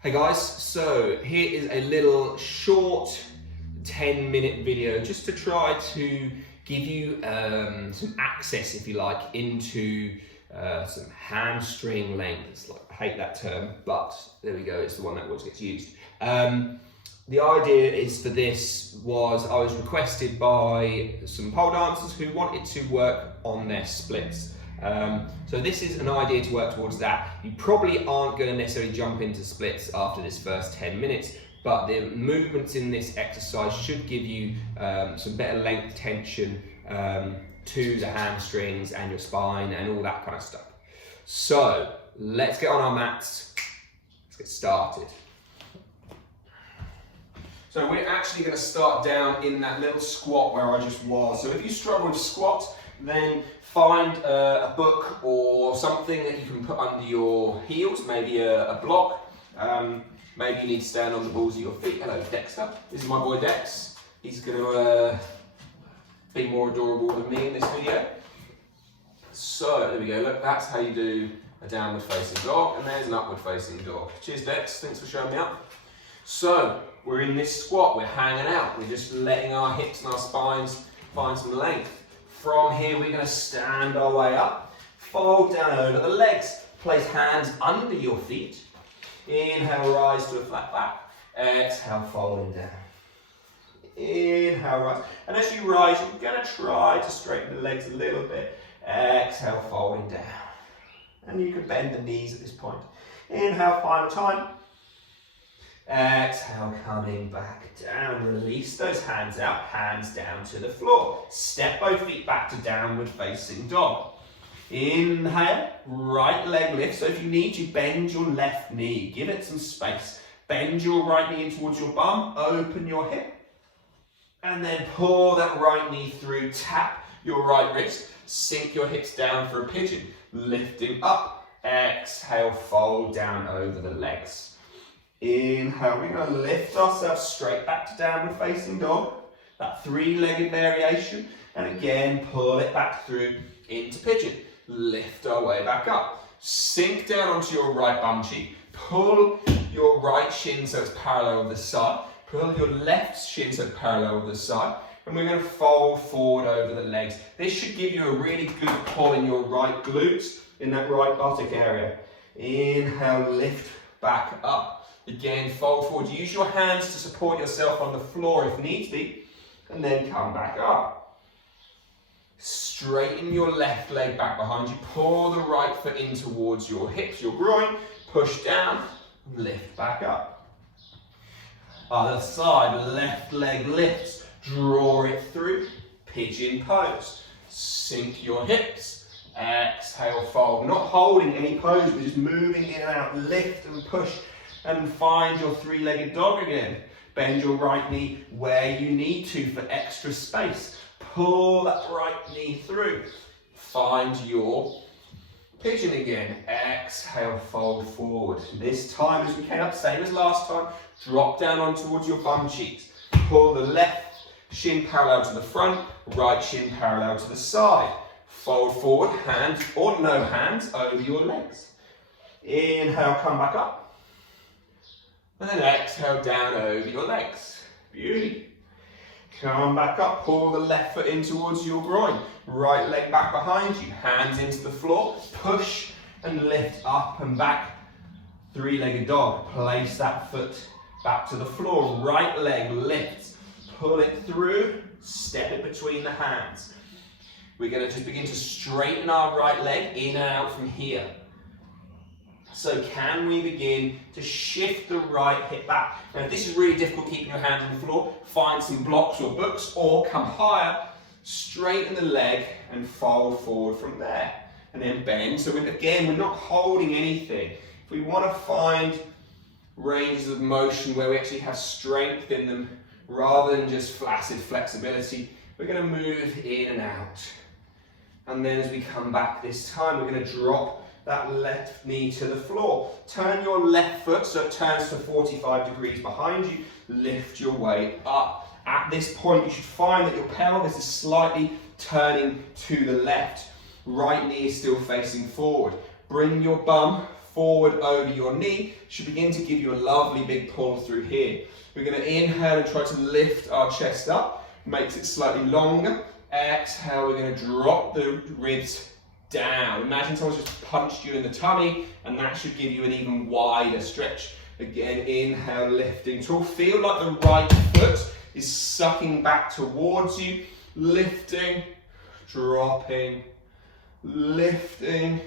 Hey guys, so here is a little short 10-minute video just to try to give you some access, if you like, into some hamstring lengths. Like, I hate that term, but there we go, it's the one that always gets used. The idea is for this was I was requested by some pole dancers who wanted to work on their splits. So this is an idea to work towards that. You probably aren't going to necessarily jump into splits after this first 10 minutes, but the movements in this exercise should give you some better length tension to the hamstrings and your spine and all that kind of stuff. So let's get on our mats, let's get started. So we're actually going to start down in that little squat where I just was. So if you struggle with squat, then find a book or something that you can put under your heels, maybe a block. Maybe you need to stand on the balls of your feet. Hello, Dexter. This is my boy Dex. He's going to be more adorable than me in this video. So there we go. Look, that's how you do a downward facing dog, and there's an upward facing dog. Cheers, Dex. Thanks for showing me up. So we're in this squat. We're hanging out. We're just letting our hips and our spines find some length. From here, we're going to stand our way up, fold down over the legs, place hands under your feet. Inhale, rise to a flat back. Exhale, folding down. Inhale, rise. And as you rise, you're going to try to straighten the legs a little bit. Exhale, folding down. And you can bend the knees at this point. Inhale, final time. Exhale, coming back down. Release those hands out, hands down to the floor. Step both feet back to downward facing dog. Inhale, right leg lift. So if you need to, bend your left knee. Give it some space. Bend your right knee in towards your bum. Open your hip. And then pull that right knee through. Tap your right wrist. Sink your hips down for a pigeon. Lifting up. Exhale, fold down over the legs. Inhale, we're going to lift ourselves straight back to downward facing dog. That three-legged variation. And again, pull it back through into pigeon. Lift our way back up. Sink down onto your right bum cheek. Pull your right shin so it's parallel with the side. Pull your left shin so it's parallel with the side. And we're going to fold forward over the legs. This should give you a really good pull in your right glutes, in that right buttock area. Inhale, lift back up. Again, fold forward. Use your hands to support yourself on the floor if needs be, and then come back up. Straighten your left leg back behind you. Pull the right foot in towards your hips, your groin. Push down, lift back up. Other side, left leg lifts. Draw it through, pigeon pose. Sink your hips. Exhale, fold. Not holding any pose, but just moving in and out. Lift and push. And find your three-legged dog again. Bend your right knee where you need to for extra space. Pull that right knee through. Find your pigeon again. Exhale, fold forward. This time as we came up, same as last time, drop down on towards your bum cheeks. Pull the left shin parallel to the front, right shin parallel to the side. Fold forward, hands or no hands over your legs. Inhale, come back up. And then exhale down over your legs. Beauty. Come back up, pull the left foot in towards your groin. Right leg back behind you, hands into the floor. Push and lift up and back. Three-legged dog. Place that foot back to the floor. Right leg lifts. Pull it through, step it between the hands. We're going to just begin to straighten our right leg in and out from here. So can we begin to shift the right hip back? Now if this is really difficult keeping your hands on the floor, find some blocks or books or come higher, straighten the leg and fold forward from there. And then bend. So again, we're not holding anything. If we want to find ranges of motion where we actually have strength in them rather than just flaccid flexibility, we're going to move in and out. And then as we come back this time, we're going to drop that left knee to the floor. Turn your left foot so it turns to 45 degrees behind you. Lift your weight up. At this point, you should find that your pelvis is slightly turning to the left. Right knee is still facing forward. Bring your bum forward over your knee should begin to give you a lovely big pull through here. We're going to inhale and try to lift our chest up, makes it slightly longer. Exhale, we're going to drop the ribs down. Imagine someone's just punched you in the tummy, and that should give you an even wider stretch. Again, inhale, lifting tall. Feel like the right foot is sucking back towards you, lifting, dropping, lifting,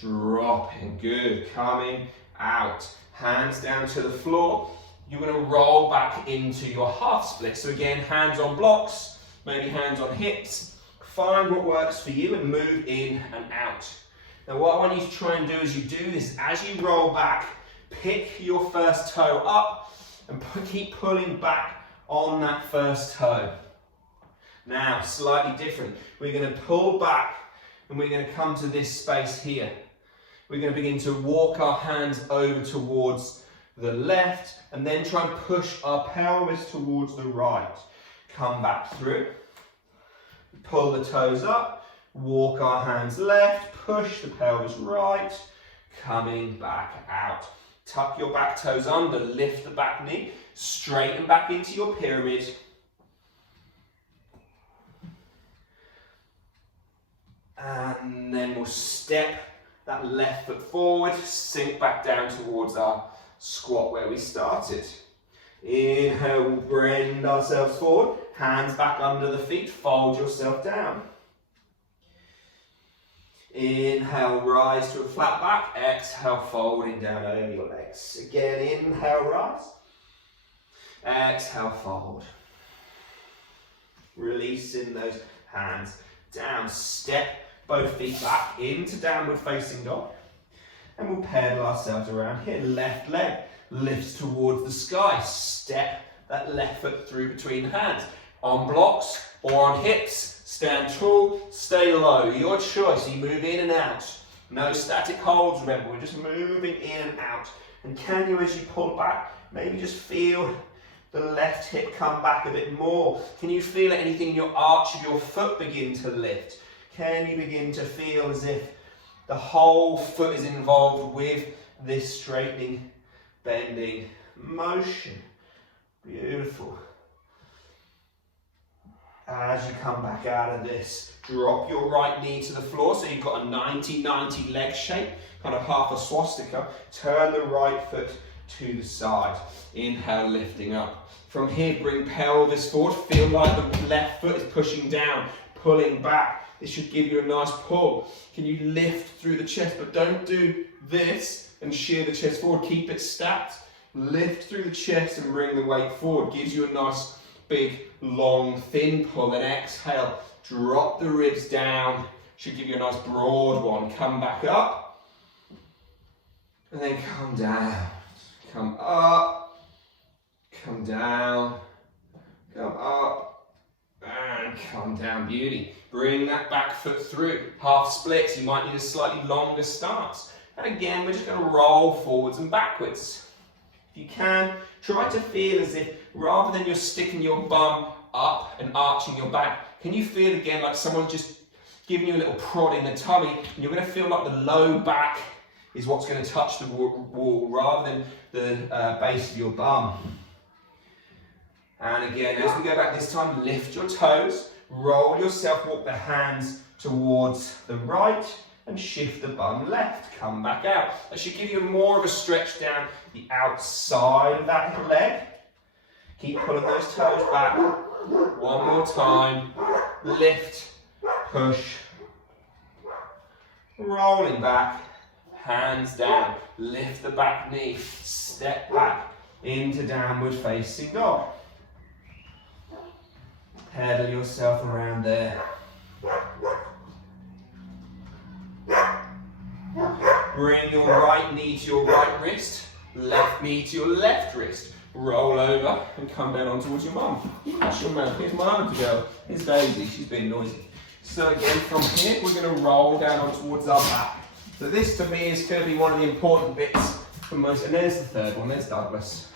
dropping. Good. Coming out. Hands down to the floor. You're going to roll back into your half split. So again, hands on blocks, maybe hands on hips. Find what works for you and move in and out. Now what I want you to try and do as you do this, as you roll back, pick your first toe up and keep pulling back on that first toe. Now, slightly different. We're going to pull back and we're going to come to this space here. We're going to begin to walk our hands over towards the left and then try and push our pelvis towards the right. Come back through. Pull the toes up, walk our hands left, push the pelvis right, coming back out. Tuck your back toes under, lift the back knee, straighten back into your pyramid. And then we'll step that left foot forward, sink back down towards our squat where we started. Inhale, we'll bend ourselves forward, hands back under the feet, fold yourself down. Inhale, rise to a flat back, exhale, folding down over your legs. Again, inhale, rise, exhale, fold. Releasing those hands down, step both feet back into downward facing dog. And we'll pedal ourselves around here, left leg lifts towards the sky. Step that left foot through between the hands. On blocks or on hips, stand tall, stay low. Your choice, you move in and out. No static holds, remember, we're just moving in and out. And can you, as you pull back, maybe just feel the left hip come back a bit more? Can you feel anything in your arch of your foot begin to lift? Can you begin to feel as if the whole foot is involved with this straightening, bending motion? Beautiful. As you come back out of this, drop your right knee to the floor so you've got a 90-90 leg shape, kind of half a swastika. Turn the right foot to the side. Inhale, lifting up. From here, bring pelvis forward. Feel like the left foot is pushing down, pulling back. This should give you a nice pull. Can you lift through the chest, but don't do this and shear the chest forward. Keep it stacked. Lift through the chest and bring the weight forward. Gives you a nice big, long, thin pull. And exhale, drop the ribs down. Should give you a nice broad one. Come back up. And then come down. Come up. Come down. Come up. And come down. Beauty. Bring that back foot through. Half splits. You might need a slightly longer stance. And again, we're just going to roll forwards and backwards. If you can, try to feel as if, rather than you're sticking your bum up and arching your back, can you feel again like someone just giving you a little prod in the tummy, and you're going to feel like the low back is what's going to touch the wall rather than the base of your bum. And again, as we go back this time, lift your toes, roll yourself, walk the hands towards the right, and shift the bum left. Come back out. That should give you more of a stretch down the outside of that leg. Keep pulling those toes back. One more time. Lift, push, rolling back, hands down. Lift the back knee, step back into downward facing dog. Pedal yourself around there. Bring your right knee to your right wrist, left knee to your left wrist. Roll over and come down on towards your mum. That's your mum. Here's my other girl. Here's Daisy. She's being noisy. So again, from here, we're going to roll down on towards our back. So this, to me, is going to be one of the important bits for most. And there's the third one. There's Douglas.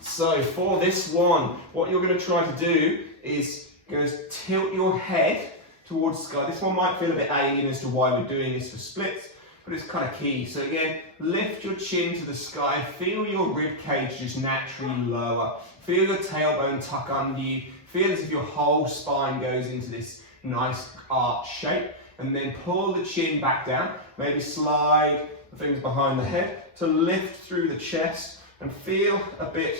So for this one, what you're going to try to do is going to tilt your head towards the sky. This one might feel a bit alien as to why we're doing this for splits. but it's kind of key. So again, lift your chin to the sky, feel your rib cage just naturally lower, feel your tailbone tuck under you, feel as if your whole spine goes into this nice arch shape, and then pull the chin back down, maybe slide the fingers behind the head to lift through the chest and feel a bit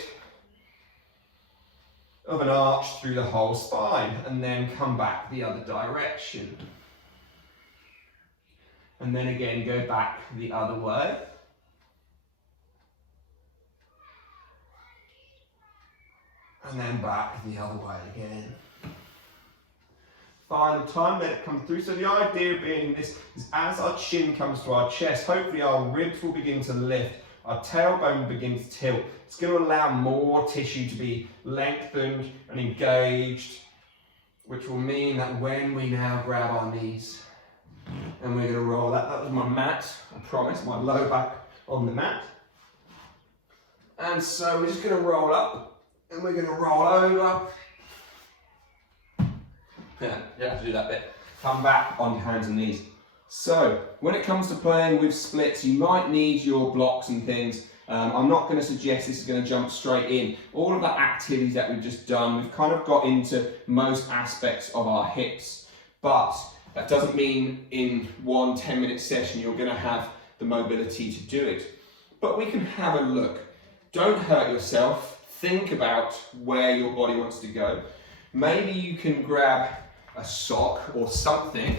of an arch through the whole spine, and then come back the other direction. And then again, go back the other way. And then back the other way again. Final time, let it come through. So the idea being this is as our chin comes to our chest, hopefully our ribs will begin to lift, our tailbone begins to tilt. It's going to allow more tissue to be lengthened and engaged, which will mean that when we now grab our knees and we're going to roll that was my mat, I promise, my low back on the mat. And so we're just going to roll up and we're going to roll over. Yeah, you have to do that bit. Come back on your hands and knees. So, when it comes to playing with splits, you might need your blocks and things. I'm not going to suggest this is going to jump straight in. All of the activities that we've just done, we've kind of got into most aspects of our hips. But that doesn't mean in one 10-minute session you're going to have the mobility to do it. But we can have a look. Don't hurt yourself. Think about where your body wants to go. Maybe you can grab a sock or something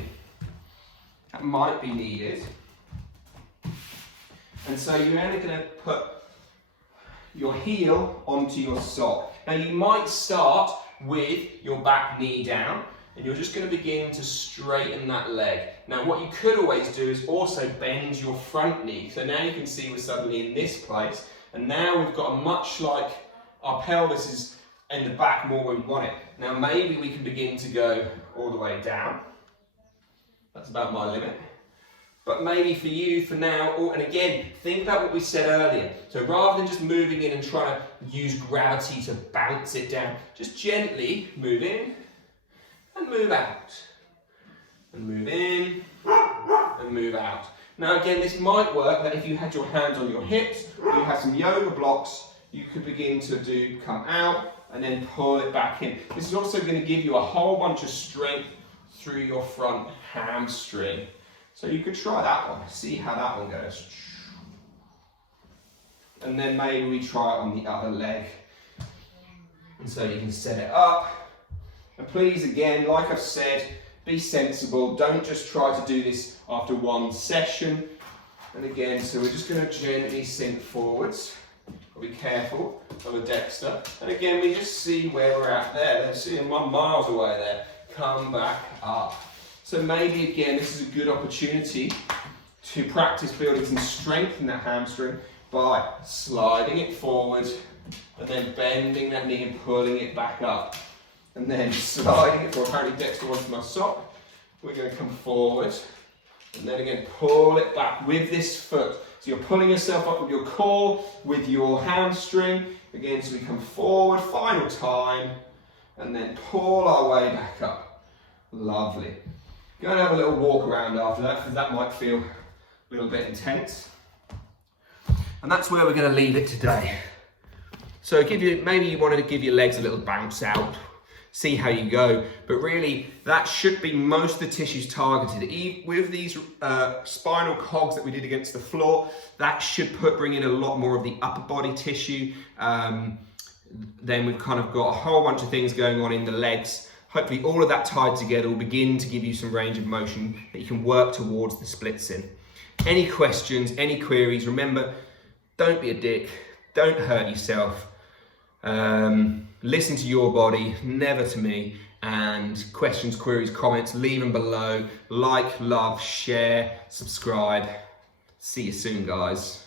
that might be needed. And so you're only going to put your heel onto your sock. Now you might start with your back knee down and you're just going to begin to straighten that leg. Now what you could always do is also bend your front knee. So now you can see we're suddenly in this place, and now we've got a much like our pelvis is in the back more where we want it. Now maybe we can begin to go all the way down. That's about my limit. But maybe for you, for now, and again, think about what we said earlier. So rather than just moving in and trying to use gravity to bounce it down, just gently move in and move out. And move in and move out. Now again, this might work that if you had your hands on your hips, or you have some yoga blocks, you could begin to come out and then pull it back in. This is also going to give you a whole bunch of strength through your front hamstring. So you could try that one, see how that one goes. And then maybe we try it on the other leg. And so you can set it up. And please, again, like I've said, be sensible. Don't just try to do this after one session. And again, so we're just going to gently sink forwards. Be careful of the dexter. And again, we just see where we're at there. Let's see, I'm 1 mile away there. Come back up. So maybe again, this is a good opportunity to practice building some strength in that hamstring by sliding it forward and then bending that knee and pulling it back up. And then sliding it forward. Apparently dexter onto my sock. We're going to come forward and then again pull it back with this foot. So you're pulling yourself up with your core, with your hamstring. Again, so we come forward, final time, and then pull our way back up. Lovely. Go and have a little walk around after that, because that might feel a little bit intense. And that's where we're going to leave it today. So maybe you wanted to give your legs a little bounce out, see how you go, but really that should be most of the tissues targeted. With these spinal cogs that we did against the floor, that should bring in a lot more of the upper body tissue. Then we've kind of got a whole bunch of things going on in the legs. Hopefully all of that tied together will begin to give you some range of motion that you can work towards the splits in. Any questions, any queries, remember, don't be a dick, don't hurt yourself. Listen to your body, never to me, and questions, queries, comments, leave them below. Like, love, share, subscribe. See you soon, guys.